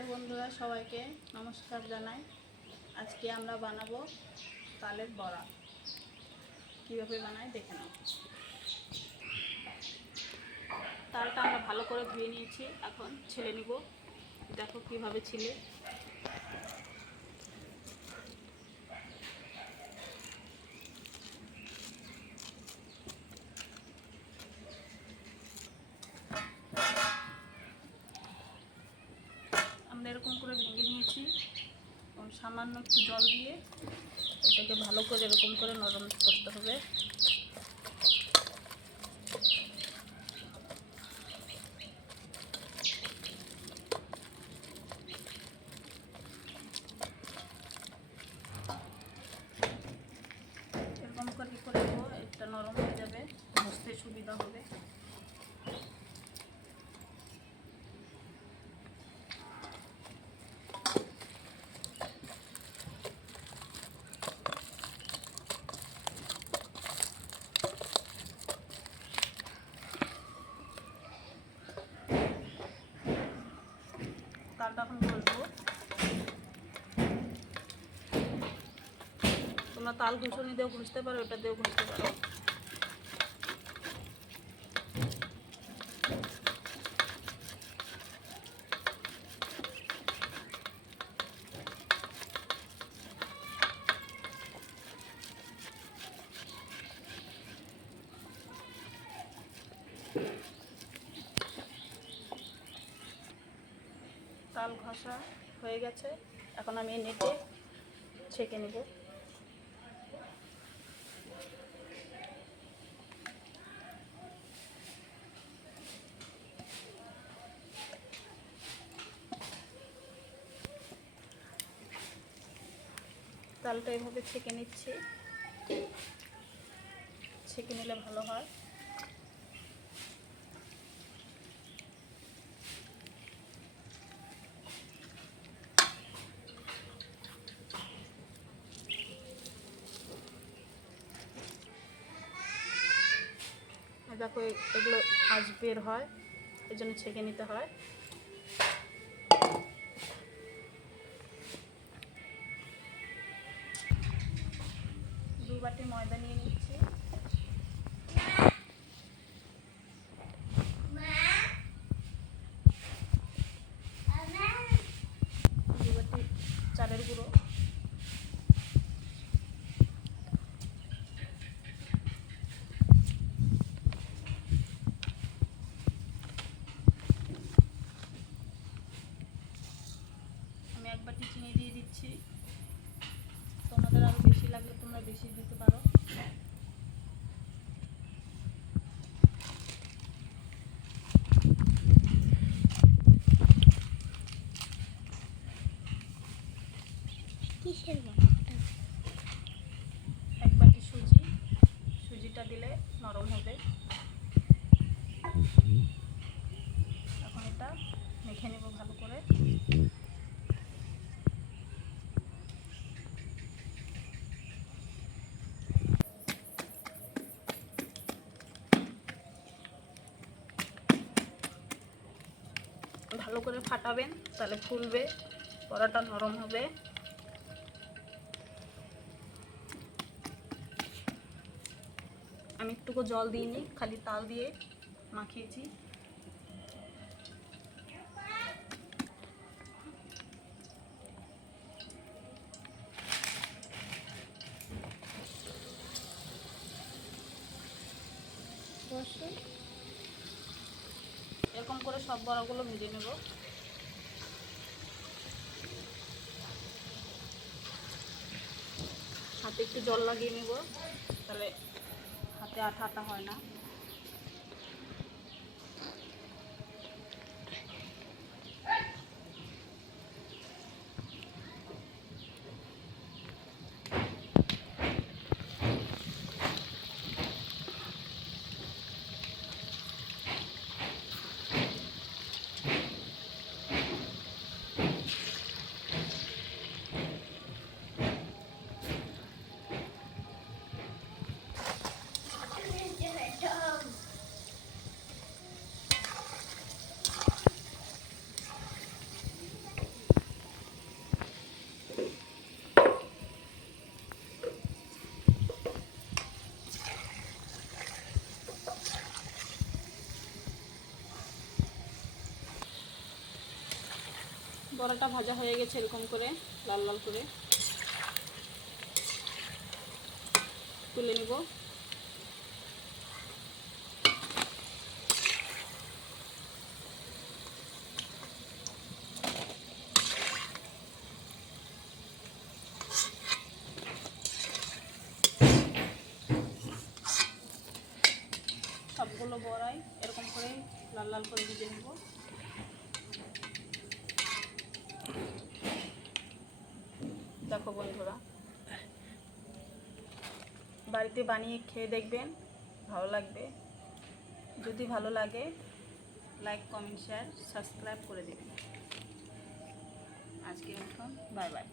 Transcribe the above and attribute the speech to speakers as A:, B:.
A: Hello বন্ধুরা, সবাইকে নমস্কার জানাই। আজকে আমরা বানাবো তালের বড়া। কীভাবে বানাই দেখে নাও। তালটা আমরা ভালো করে ধুয়ে নিয়েছি, এখন ছেলে নিব। দেখো কীভাবে ছিলে আমরা এরকম করে ভেঙে নিয়েছি এবং সামান্য একটু জল দিয়ে এটাকে ভালো করে এরকম করে নরম করতে হবে। এরকম করে করে এটা নরম হয়ে যাবে, বুঝতে সুবিধা হবে। তালটা এখন বলব তোমরা তাল ঘুষনি দিয়েও ঘুষতে পারো ওটা দিয়েও ঘুষতে পারো। তাল ঘষা হয়ে গেছে। এখন আমি নেটে ছেঁকে নেব। তালটা এভাবে ছেঁকে নিচ্ছি। ছেঁকে নিলে ভালো হয়। দেখো এগুলো আজ বের হয় এই জন্য ছেঁকে নিতে হয়। দু বাটি ময়দা নিয়ে নিচ্ছি দু বাটি চালের গুঁড়ো আমি এক বাটি চিনি দিয়ে দিচ্ছি তোমাদের আরও বেশি লাগলে তোমরা বেশি দিতে পারো।
B: কিসের
A: এক বাটি সুজি। সুজিটা দিলে নরম হবে। এখন এটা মেখে নেব ভালো করে ভালো করে ফাটাবেন, তাহলে ফুলবে, পরাটা নরম হবে। আমি একটুকু জল দিইনি খালি তাল দিয়ে মাখিয়েছি।
B: বসো
A: এরকম করে সব বড়াগুলো ভেজে নেব। হাতে একটু জল লাগিয়ে নেব। তাহলে হাতে আঠা আঠা হয় না। বড়াটা ভাজা হয়ে গেছে এরকম করে, লাল লাল করে। তুলে নিব। সবগুলো বড়াই এরকম করে লাল লাল করে ভেজে নেব। দেখো বন্ধুরা, বাড়িতে বানিয়ে খেয়ে দেখবেন, ভালো লাগবে। যদি ভালো লাগে লাইক কমেন্ট শেয়ার সাবস্ক্রাইব করে দেবেন। আজকের মতন বাই বাই